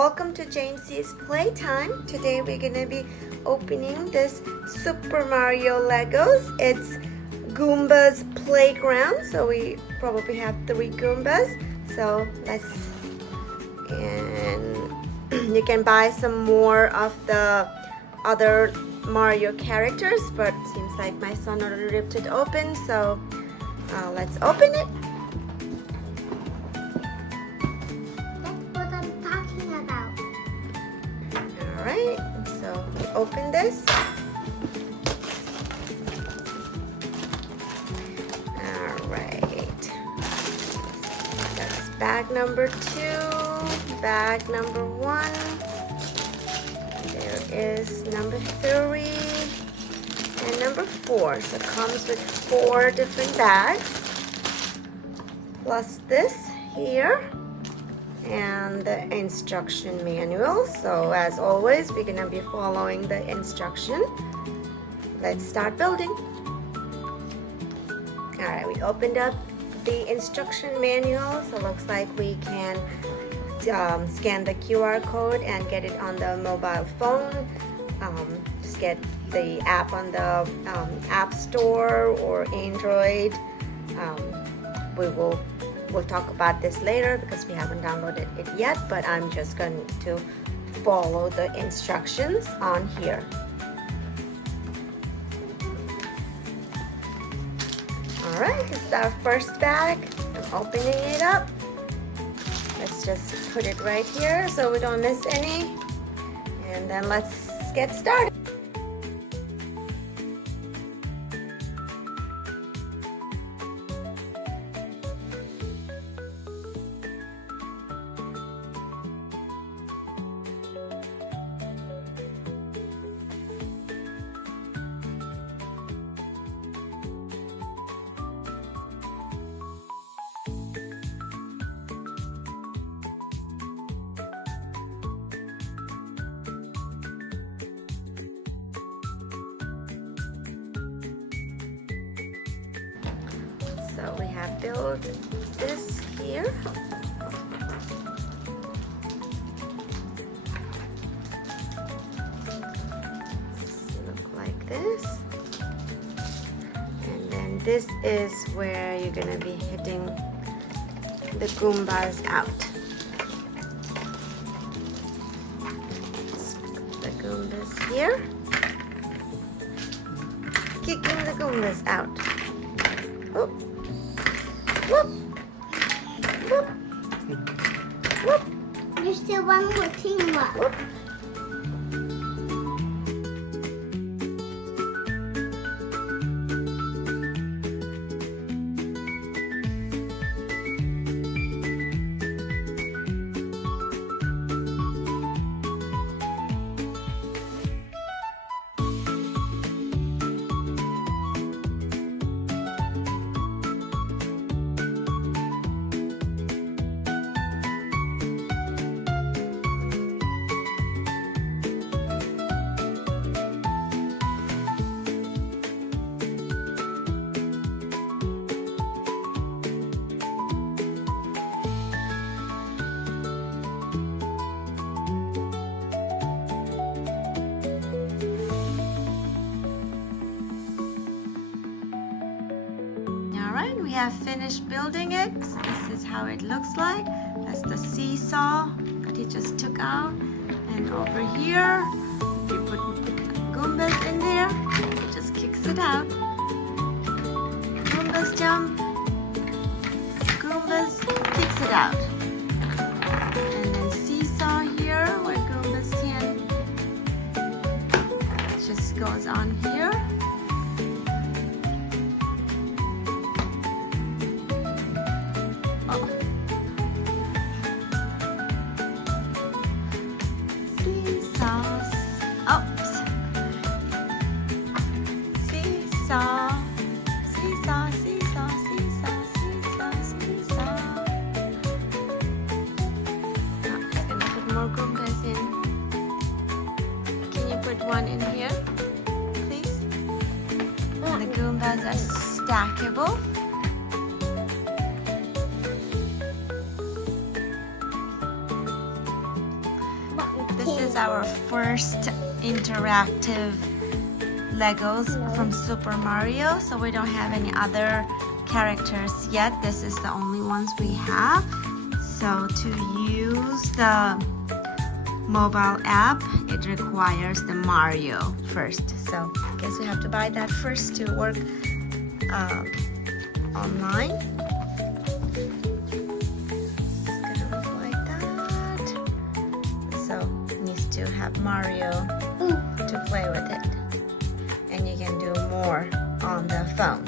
Welcome to James's Playtime. Today we're gonna be opening this Super Mario Legos. It's Goombas Playground, so we probably have 3 Goombas. So and you can buy some more of the other Mario characters, but it seems like my son already ripped it open, so let's open it. Alright, so we open this. Alright. That's bag number 2, bag number 1. There is number 3 and number 4. So it comes with 4 different bags. Plus this here. And the instruction manual. So as always, we're gonna be following the instruction. Let's start building. All right, we opened up the instruction manual, so it looks like we can scan the QR code and get it on the mobile phone. Just get the app on the App Store or Android. We'll talk about this later because we haven't downloaded it yet, but I'm just going to follow the instructions on here. Alright, this is our first bag. I'm opening it up. Let's just put it right here so we don't miss any. And then let's get started. So we have built this here. Look like this. And then this is where you're gonna be hitting the Goombas out. Put the Goombas here. Kicking the Goombas out. Oh. Whoop. Whoop. Whoop. There's still one more team left. Whoop. Alright, we have finished building it. So this is how it looks like. That's the seesaw that he just took out. And over here, if you put Goombas in there, it just kicks it out. Goombas jump. Goombas kicks it out. And then seesaw here, where Goombas can, it just goes on here. Seesaw, seesaw, seesaw, seesaw, seesaw, seesaw. I'm gonna put more Goombas in. Can you put one in here, please? The Goombas are stackable. This is our first interactive Legos from Super Mario, so we don't have any other characters yet. This is the only ones we have. So to use the mobile app, it requires the Mario first. So I guess we have to buy that first to work online. It's gonna look like that. So it needs to have Mario to play with it. And you can do more on the phone.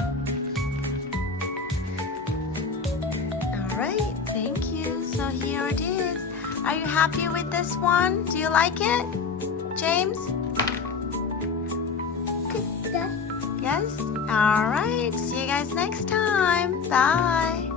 Alright, thank you. So here it is. Are you happy with this one? Do you like it, James? Yes? Alright, see you guys next time. Bye.